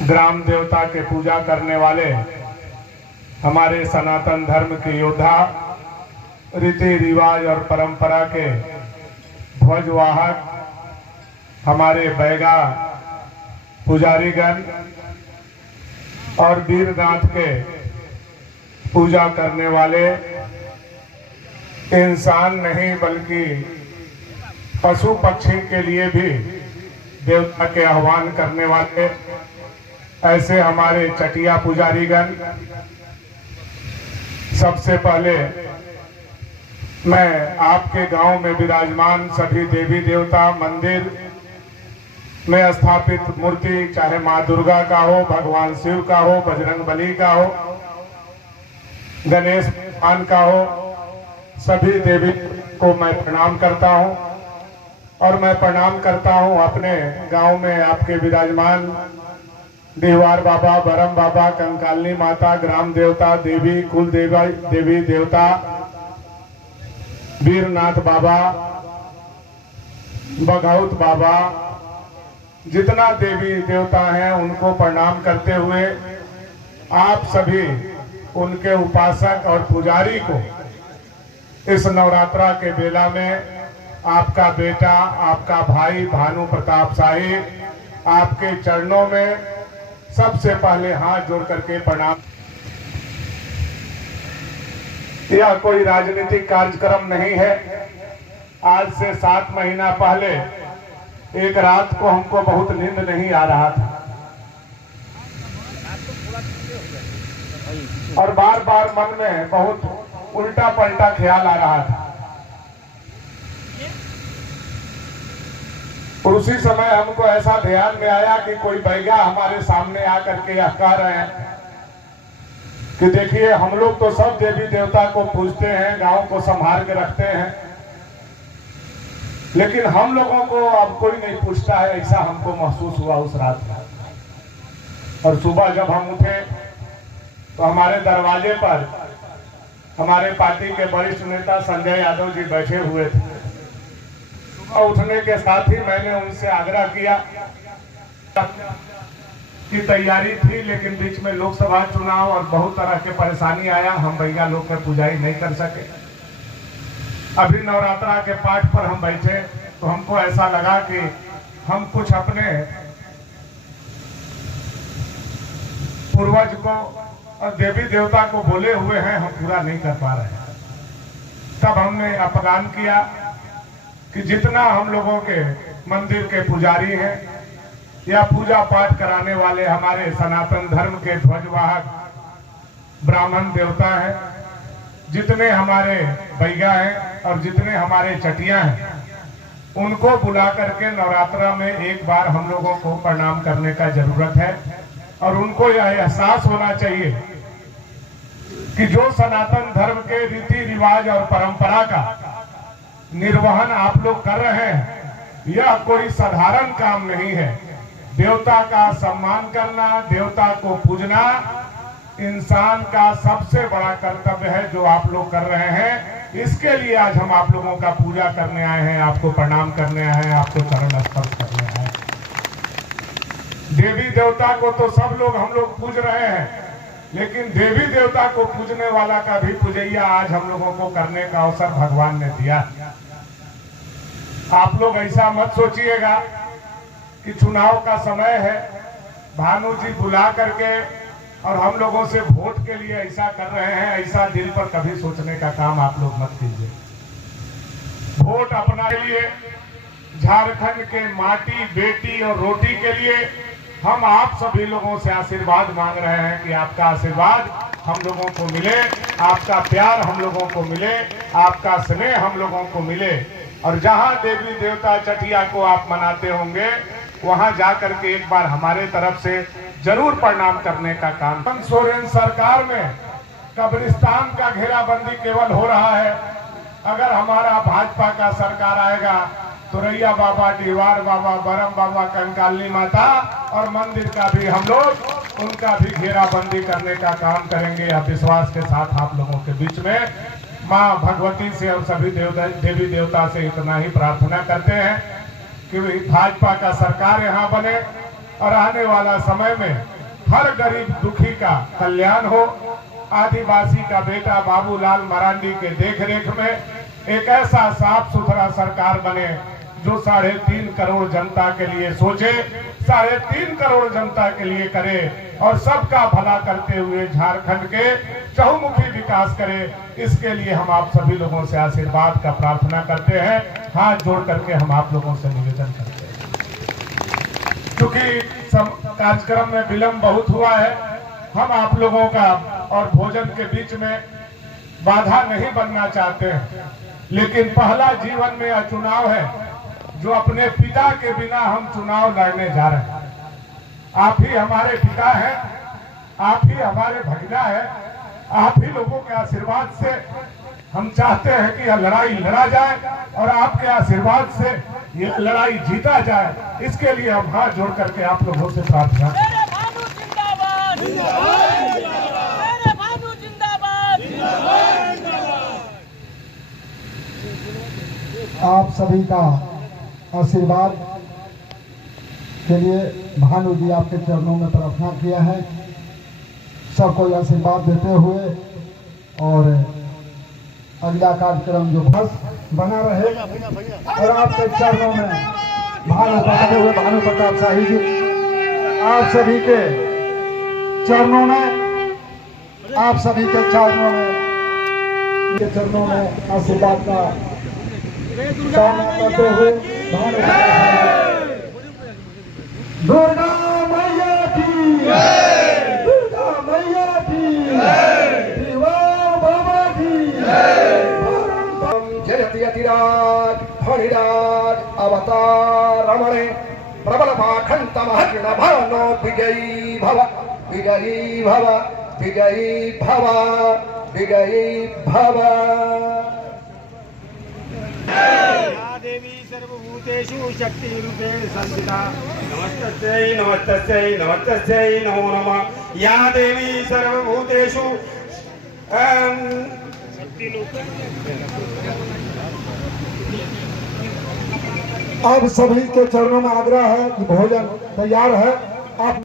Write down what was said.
ग्राम देवता के पूजा करने वाले हमारे सनातन धर्म के योद्धा, रीति रिवाज और परंपरा के ध्वजवाहक हमारे बैगा पुजारीगण और वीरनाथ के पूजा करने वाले इंसान नहीं बल्कि पशु पक्षी के लिए भी देवता के आह्वान करने वाले ऐसे हमारे चटिया पुजारीगण, सबसे पहले मैं आपके गांव में विराजमान सभी देवी देवता, मंदिर में स्थापित मूर्ति, चाहे माँ दुर्गा का हो, भगवान शिव का हो, बजरंग बली का हो, गणेश भगवान का हो, सभी देवी को मैं प्रणाम करता हूं। और मैं प्रणाम करता हूं अपने गांव में आपके विराजमान देवार बाबा, बरम बाबा, कंकालनी माता, ग्राम देवता, देवी, कुल देवी देवता, वीरनाथ बाबा, बघौत बाबा, जितना देवी देवता हैं उनको प्रणाम करते हुए आप सभी उनके उपासक और पुजारी को इस नवरात्रा के बेला में आपका बेटा, आपका भाई भानु प्रताप शाही आपके चरणों में सबसे पहले हाथ जोड़ करके प्रणाम। यह कोई राजनीतिक कार्यक्रम नहीं है। आज से 7 महीना पहले एक रात को हमको बहुत नींद नहीं आ रहा था और बार बार मन में बहुत उल्टा पलटा ख्याल आ रहा था। और उसी समय हमको ऐसा ध्यान में आया कि कोई बैगा हमारे सामने आकर के यह कह रहे हैं कि देखिए, हम लोग तो सब देवी देवता को पूजते हैं, गांव को संभाल के रखते हैं, लेकिन हम लोगों को अब कोई नहीं पूछता है। ऐसा हमको महसूस हुआ उस रात में। और सुबह जब हम उठे तो हमारे दरवाजे पर हमारे पार्टी के वरिष्ठ नेता संजय यादव जी बैठे हुए थे। सुबह उठने के साथ ही मैंने उनसे आग्रह किया की तैयारी थी, लेकिन बीच में लोकसभा चुनाव और बहुत तरह के परेशानी आया, हम बैगा लोग के पुजारी नहीं कर सके। अभी नवरात्रा के पाठ पर हम बैठे तो हमको ऐसा लगा कि हम कुछ अपने पूर्वज को और देवी देवता को बोले हुए हैं, हम पूरा नहीं कर पा रहे हैं। तब हमने अपलान किया कि जितना हम लोगों के मंदिर के पुजारी हैं या पूजा पाठ कराने वाले हमारे सनातन धर्म के ध्वजवाहक ब्राह्मण देवता हैं, जितने हमारे बैगा हैं और जितने हमारे चटिया हैं, उनको बुला करके नवरात्रा में एक बार हम लोगों को प्रणाम करने का जरूरत है। और उनको यह एहसास होना चाहिए कि जो सनातन धर्म के रीति रिवाज और परंपरा का निर्वहन आप लोग कर रहे हैं, यह कोई साधारण काम नहीं है। देवता का सम्मान करना, देवता को पूजना इंसान का सबसे बड़ा कर्तव्य है जो आप लोग कर रहे हैं। इसके लिए आज हम आप लोगों का पूजा करने आए हैं, आपको प्रणाम करने आए हैं, आपको चरण स्पर्श करने आए हैं। देवी देवता को तो सब लोग हम लोग पूज रहे हैं, लेकिन देवी देवता को पूजने वाला का भी पूजैया आज हम लोगों को करने का अवसर भगवान ने दिया। आप लोग ऐसा मत सोचिएगा कि चुनाव का समय है, भानु जी बुला करके और हम लोगों से वोट के लिए ऐसा कर रहे हैं, ऐसा दिल पर कभी सोचने का काम आप लोग मत कीजिए। वोट अपना के लिए, झारखंड के माटी, बेटी और रोटी के लिए हम आप सभी लोगों से आशीर्वाद मांग रहे हैं कि आपका आशीर्वाद हम लोगों को मिले, आपका प्यार हम लोगों को मिले, आपका स्नेह हम लोगों को मिले। और जहां देवी देवता चटिया को आप मनाते होंगे, वहां जाकर के एक बार हमारे तरफ से जरूर प्रणाम करने का काम। सोरेन सरकार में कब्रिस्तान का घेराबंदी केवल हो रहा है। अगर हमारा भाजपा का सरकार आएगा तो रैया बाबा, दीवार बाबा, बरम बाबा, कंकालनी माता और मंदिर का भी हम लोग उनका भी घेराबंदी करने का काम करेंगे। यह विश्वास के साथ आप लोगों के बीच में माँ भगवती से और सभी देवी देवता से इतना ही प्रार्थना करते हैं कि भाजपा का सरकार यहाँ बने, और आने वाला समय में हर गरीब दुखी का कल्याण हो। आदिवासी का बेटा बाबूलाल मरांडी के देखरेख में एक ऐसा साफ सुथरा सरकार बने जो 3.5 करोड़ जनता के लिए सोचे, 3.5 करोड़ जनता के लिए करे और सबका भला करते हुए झारखंड के चहुमुखी विकास करे। इसके लिए हम आप सभी लोगों से आशीर्वाद का प्रार्थना करते हैं। हाथ जोड़ करके हम आप लोगों से निवेदन करते हैं, क्योंकि कार्यक्रम में विलंब बहुत हुआ है, हम आप लोगों का और भोजन के बीच में बाधा नहीं बनना चाहते हैं, लेकिन पहला जीवन में यह चुनाव है जो अपने पिता के बिना हम चुनाव लड़ने जा रहे हैं। आप ही हमारे पिता हैं, आप ही हमारे भगना है, आप ही लोगों के आशीर्वाद से हम चाहते हैं कि यह लड़ाई लड़ा जाए और आपके आशीर्वाद से यह लड़ाई जीता जाए। इसके लिए हम हाथ जोड़ करके आप लोगों से प्रार्थना करते हैं। आप सभी का आशीर्वाद के लिए भानु जी आपके चरणों में प्रार्थना किया है। सबको आशीर्वाद देते हुए और अगला कार्यक्रम जो बस बना रहे और आपके चरणों में भानु बताते हुए भानु प्रताप शाही जी आप सभी के चरणों में आशीर्वाद का कामना करते हुए दुर्गा मैया की दुर्गा मैया की बाबा की जयति यतिराज फणिराज अवतार रमणे प्रबल पाखंड महर्षण भानो विजयी भव विजयी भव विजयी भव विजयी भव। देवी सर्वभूतेषु शक्तिरूपेण संस्थिता नमस्तस्यै नमस्तस्यै नमस्तस्यै नमो नमः। या देवी सर्वभूतेषु अब सभी के चरणों में आग्रह है कि भोजन तैयार है। आप